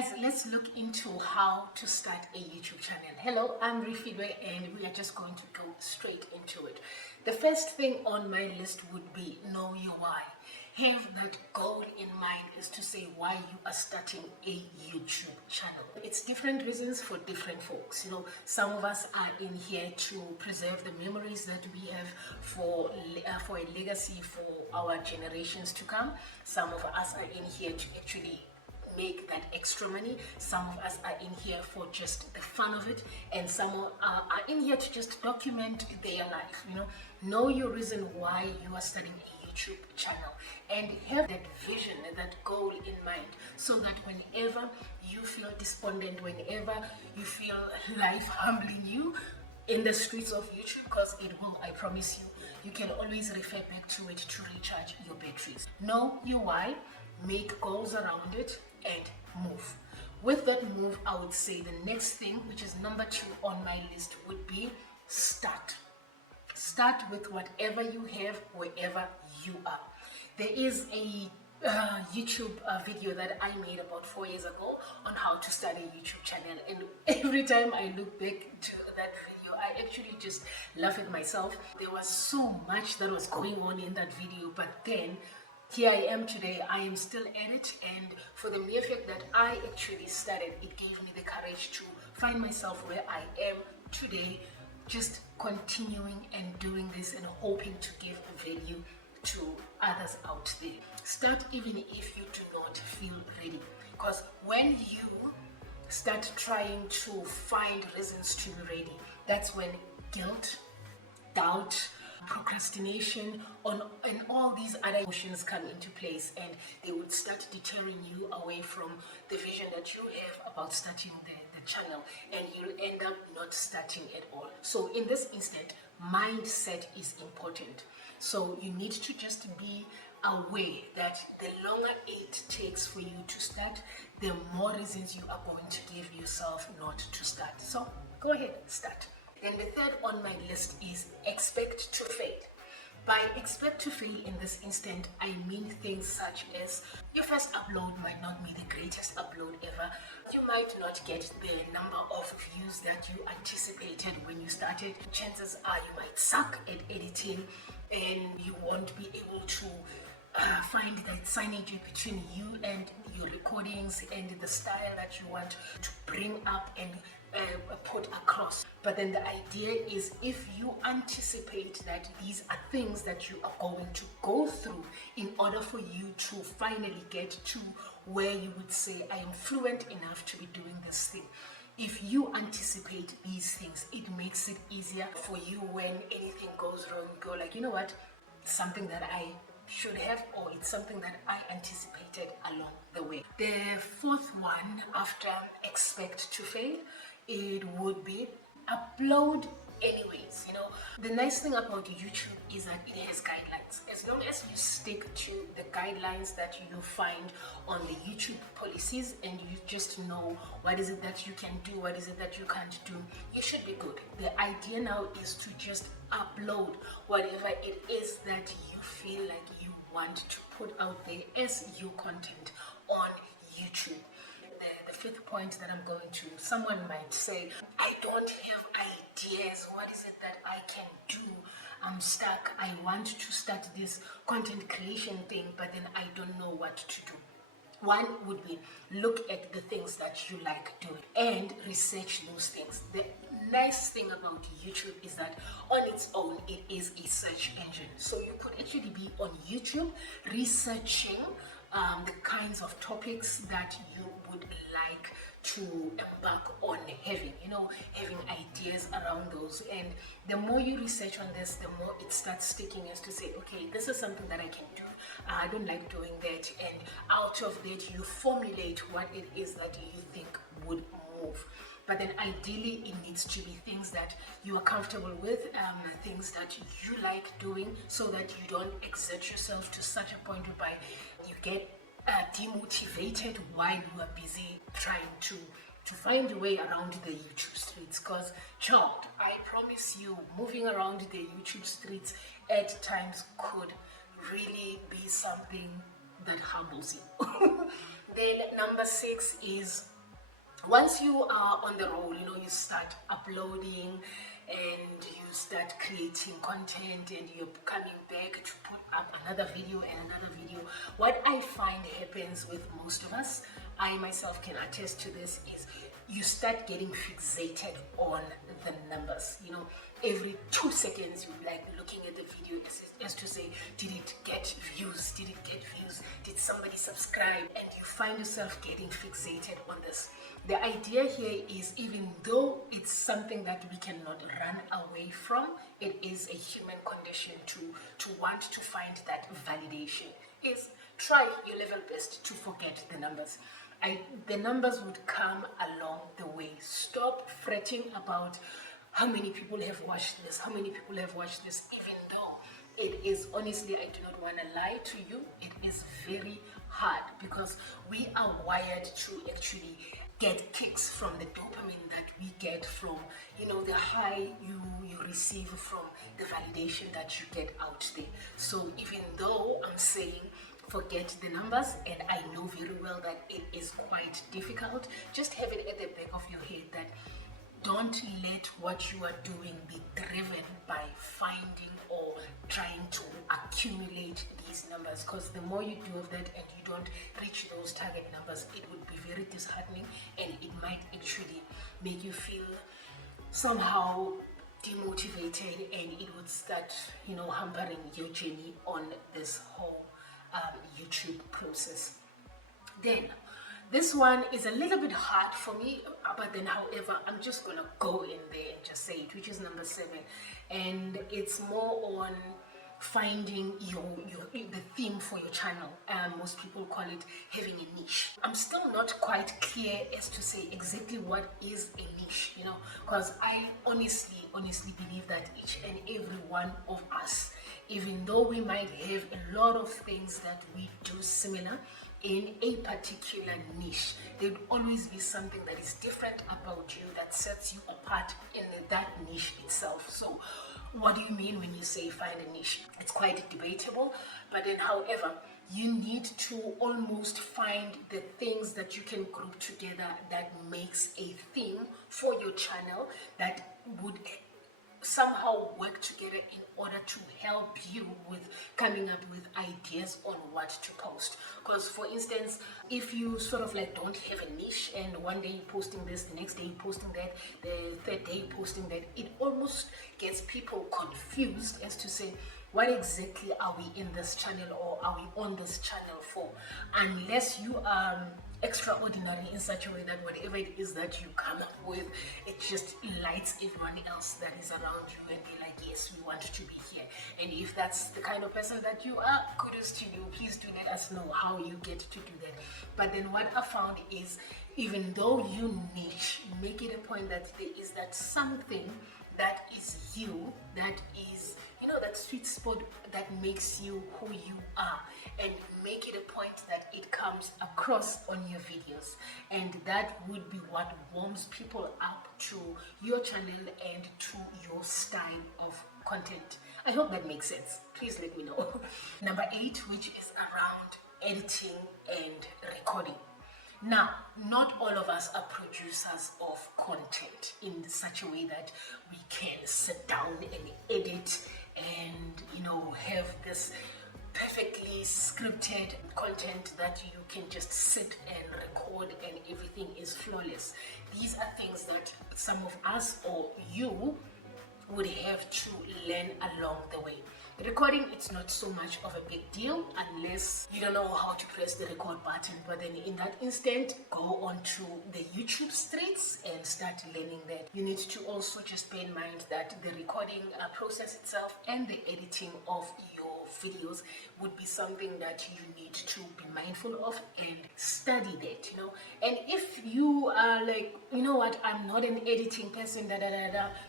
Guys, let's look into how to start a YouTube channel. Hello, I'm Rifidwe and we are just going to go straight into it. The first thing on my list would be know your why. Have that goal in mind is to say why you are starting a YouTube channel. It's different reasons for different folks. You know, some of us are in here to preserve the memories that we have for a legacy for our generations to come. Some of us are in here to actually make that extra money. Some of us are in here for just the fun of it, and some are in here to just document their life. You know your reason why you are starting a YouTube channel, and have that vision, that goal in mind, so that whenever you feel despondent, whenever you feel life humbling you in the streets of YouTube, because it will, I promise you can always refer back to it to recharge your batteries. Know your why, make goals around it, and move. With that move, I would say the next thing, which is number 2 on my list, would be start. Start with whatever you have, wherever you are. There is a YouTube video that I made about 4 years ago on how to start a YouTube channel, and every time I look back to that video, I actually just laugh at myself. There was so much that was going on in that video, but then here I am today. I am still at it, and for the mere fact that I actually started, it gave me the courage to find myself where I am today, just continuing and doing this and hoping to give value to others out there. Start even if you do not feel ready, because when you start trying to find reasons to be ready, that's when guilt, doubt, procrastination and all these other emotions come into place, and they would start deterring you away from the vision that you have about starting the channel, and you'll end up not starting at all. So in this instant, mindset is important. So you need to just be aware that the longer it takes for you to start, the more reasons you are going to give yourself not to start. So go ahead, start. Then the third on my list is expect to fail. By expect to fail in this instant, I mean things such as your first upload might not be the greatest upload ever. You might not get the number of views that you anticipated when you started. Chances are you might suck at editing, and you won't be able to find that synergy between you and your recordings and the style that you want to bring up and put across. But then the idea is, if you anticipate that these are things that you are going to go through in order for you to finally get to where you would say, I am fluent enough to be doing this thing. If you anticipate these things, it makes it easier for you when anything goes wrong. You go like, you know what, it's something that I should have, or it's something that I anticipated along the way. The fourth one after expect to fail, it would be upload anyways. You know, the nice thing about YouTube is that it has guidelines. As long as you stick to the guidelines that you find on the YouTube policies, and you just know what is it that you can do, what is it that you can't do, you should be good. The idea now is to just upload whatever it is that you feel like you want to put out there as your content on YouTube. The fifth point that I'm going to, someone might say, I don't have ideas. What is it that I can do? I'm stuck. I want to start this content creation thing, but then I don't know what to do. One would be, look at the things that you like doing and research those things. The nice thing about YouTube is that on its own, it is a search engine. So you could actually be on YouTube researching the kinds of topics that you would like to embark on having ideas around those. And the more you research on this, the more it starts sticking, as to say, okay, this is something that I can do. I don't like doing that, and out of that you formulate what it is that you think would move. But then ideally it needs to be things that you are comfortable with, things that you like doing, so that you don't exert yourself to such a point whereby you get demotivated while you are busy trying to find a way around the YouTube streets. Because child, I promise you, moving around the YouTube streets at times could really be something that humbles you. Then number 6 is, once you are on the roll, you start uploading and you start creating content and you're coming back to put up another video and another video. What I find happens with most of us, I myself can attest to this, is you start getting fixated on the numbers. Every 2 seconds you're like looking at the video as to say, did it get views? Did it get views? Did somebody subscribe? And you find yourself getting fixated on this. The idea here is, even though it's something that we cannot run away from, it is a human condition to want to find that validation. Is try your level best to forget the numbers. The numbers would come along the way. Stop fretting about how many people have watched this, how many people have watched this, even though it is, honestly, I do not want to lie to you, it is very hard, because we are wired to actually get kicks from the dopamine that we get from, the high you receive from the validation that you get out there. So even though I'm saying forget the numbers, and I know very well that it is quite difficult, just have it at the back of your head that don't let what you are doing be driven by finding or trying to accumulate these numbers, because the more you do of that and you don't reach those target numbers, it would be very disheartening, and it might actually make you feel somehow demotivated, and it would start hampering your journey on this whole YouTube process. Then this one is a little bit hard for me, but then however, I'm just gonna go in there and just say it, which is number 7, and it's more on finding the theme for your channel. Most people call it having a niche. I'm still not quite clear as to say exactly what is a niche, because I honestly believe that each and every one of us, even though we might have a lot of things that we do similar in a particular niche, there'd always be something that is different about you that sets you apart in that niche itself. So what do you mean when you say find a niche? It's quite debatable, but then however, you need to almost find the things that you can group together that makes a theme for your channel that would somehow work together in order to help you with coming up with ideas on what to post. Because for instance, if you sort of like don't have a niche, and one day you're posting this, the next day you're posting that, the third day you're posting that, it almost gets people confused as to say, what exactly are we in this channel, or are we on this channel for? Unless you are extraordinary in such a way that whatever it is that you come up with, it just lights everyone else that is around you and be like, yes, we want to be here. And if that's the kind of person that you are, kudos to you. Please do let us know how you get to do that. But then what I found is, even though you niche, make it a point that there is that something that is you, that is that sweet spot that makes you who you are, and make it a point that it comes across on your videos, and that would be what warms people up to your channel and to your style of content. I hope that makes sense. Please let me know. Number 8, which is around editing and recording. Now, not all of us are producers of content in such a way that we can sit down and edit and have this perfectly scripted content that you can just sit and record and everything is flawless. These are things that some of us or you would have to learn along the way. The recording, it's not so much of a big deal unless you don't know how to press the record button, but then in that instant, go on to the YouTube streets and start learning that. You need to also just bear in mind that the recording process itself and the editing of your videos would be something that you need to be mindful of and study that, And if you are like, I'm not an editing person,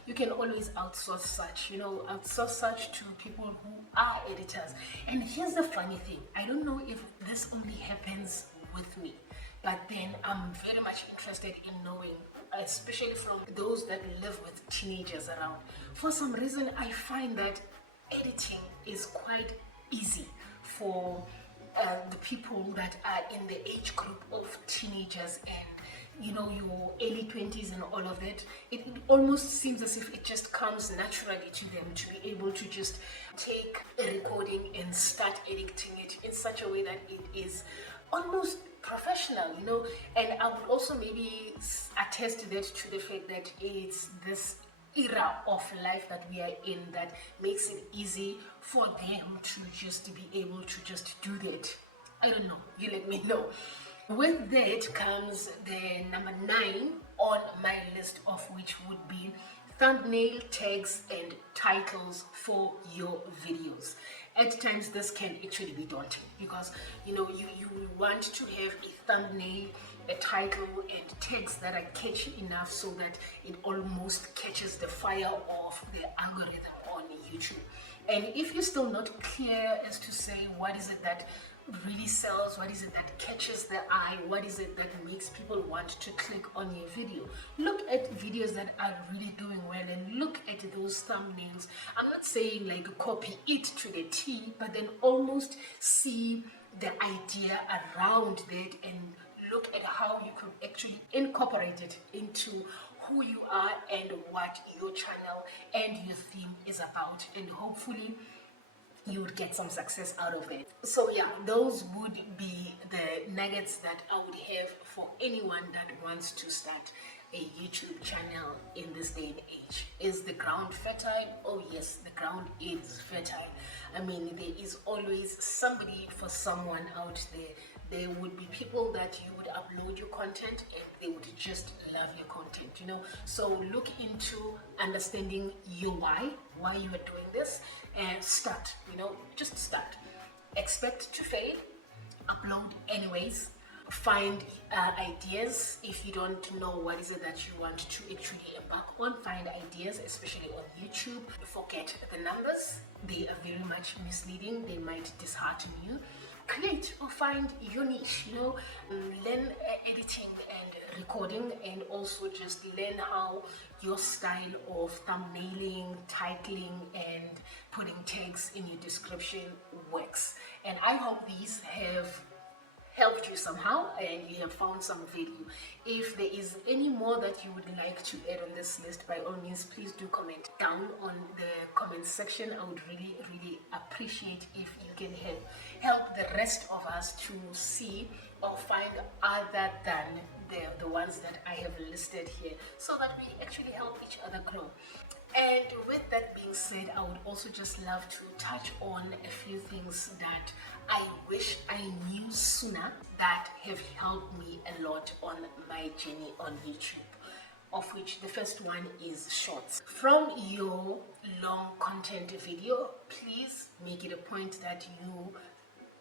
you can always outsource such, outsource such to people who are editors. And here's the funny thing, I don't know if this only happens with me, but then I'm very much interested in knowing, especially from those that live with teenagers around. For some reason, I find that editing is quite easy for the people that are in the age group of teenagers and your early 20s and all of that, it almost seems as if it just comes naturally to them to be able to just take a recording and start editing it in such a way that it is almost professional, and I would also maybe attest that to the fact that it's this era of life that we are in that makes it easy for them to just be able to just do that. I don't know, you let me know. With that comes the number 9 on my list, of which would be thumbnail, tags and titles for your videos. At times this can actually be daunting because you want to have a thumbnail, a title and tags that are catchy enough so that it almost catches the fire of the algorithm on YouTube. And if you're still not clear as to say what is it that really sells, what is it that catches the eye, what is it that makes people want to click on your video, look at videos that are really doing well and look at those thumbnails. I'm not saying like copy it to the T, but then almost see the idea around that and look at how you could actually incorporate it into who you are and what your channel and your theme is about, and hopefully you would get some success out of it. So yeah, those would be the nuggets that I would have for anyone that wants to start a YouTube channel in this day and age. Is the ground fertile? Oh yes, the ground is fertile. I mean, there is always somebody for someone out there. There would be people that you would upload your content and they would just love your content, So look into understanding your why you are doing this, and start, just start. Expect to fail, upload anyways. Find ideas. If you don't know what is it that you want to actually embark on, find ideas, especially on YouTube. Forget the numbers. They are very much misleading. They might dishearten you. Create or find your niche, learn editing and recording, and also just learn how your style of thumbnailing, titling and putting tags in your description works. And I hope these have helped you somehow and you have found some value. If there is any more that you would like to add on this list, by all means please do comment down on the comment section. I would really appreciate if you can help the rest of us to see or find other than the ones that I have listed here, so that we actually help each other grow. And with that being said, I would also just love to touch on a few things that I wish I knew sooner that have helped me a lot on my journey on YouTube, of which the first one is shorts. From your long content video, please make it a point that you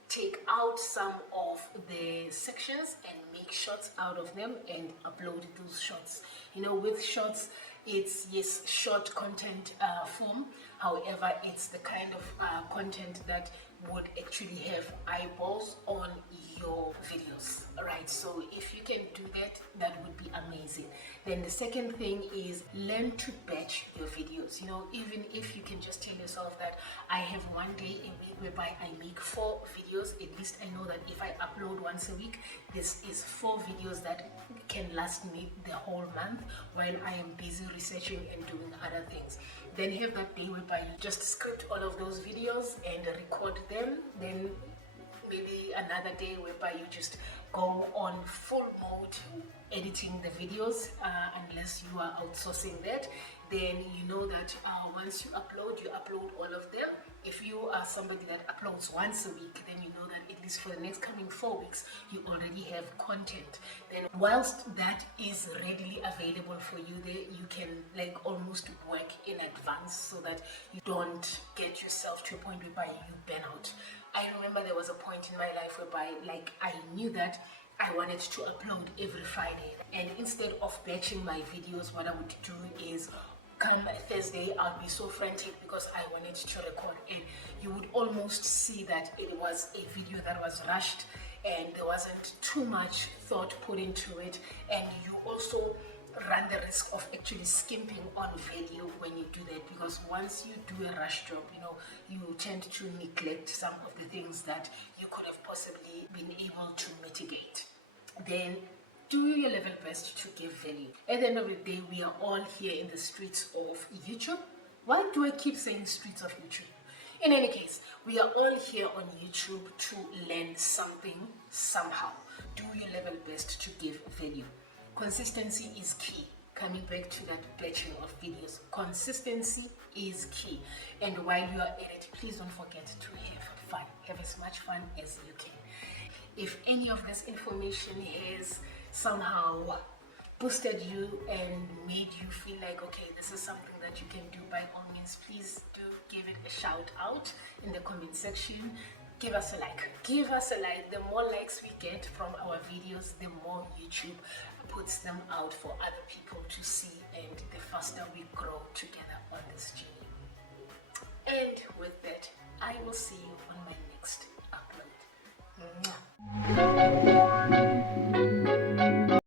take out some of the sections and make shorts out of them and upload those shorts. With shorts, it's yes, short content form. However, it's the kind of content that would actually have eyeballs on your videos, right? So if you can do that, that would be amazing. Then the second thing is learn to batch your videos. Even if you can just tell yourself that I have one day a week whereby I make 4 videos, at least I know that if I upload once a week, this is 4 videos that can last me the whole month while I am busy researching and doing other things. Then have that day whereby you just script all of those videos and record them. Then maybe another day whereby you just go on full mode editing the videos, unless you are outsourcing that. Then you know that once you upload all of them. If you are somebody that uploads once a week, then you know that at least for the next coming 4 weeks, you already have content. Then whilst that is readily available for you, there you can almost work in advance so that you don't get yourself to a point whereby you burn out. I remember there was a point in my life whereby I knew that I wanted to upload every Friday, and instead of batching my videos, what I would do is come Thursday, I'll be so frantic because I wanted to record, and you would almost see that it was a video that was rushed and there wasn't too much thought put into it, and you also run the risk of actually skimping on value when you do that, because once you do a rush job, you tend to neglect some of the things that you could have possibly been able to mitigate. Then do your level best to give value. At the end of the day, we are all here in the streets of YouTube. Why do I keep saying streets of YouTube? In any case, we are all here on YouTube to learn something somehow. Do your level best to give value. Consistency is key. Coming back to that batching of videos, consistency is key. And while you are at it, please don't forget to have fun. Have as much fun as you can. If any of this information has somehow boosted you and made you feel like, okay, this is something that you can do, by all means, please do give it a shout out in the comment section. Give us a like. Give us a like. The more likes we get from our videos, the more YouTube puts them out for other people to see, and the faster we grow together on this journey. And with that, I will see you on my next upload. Mwah.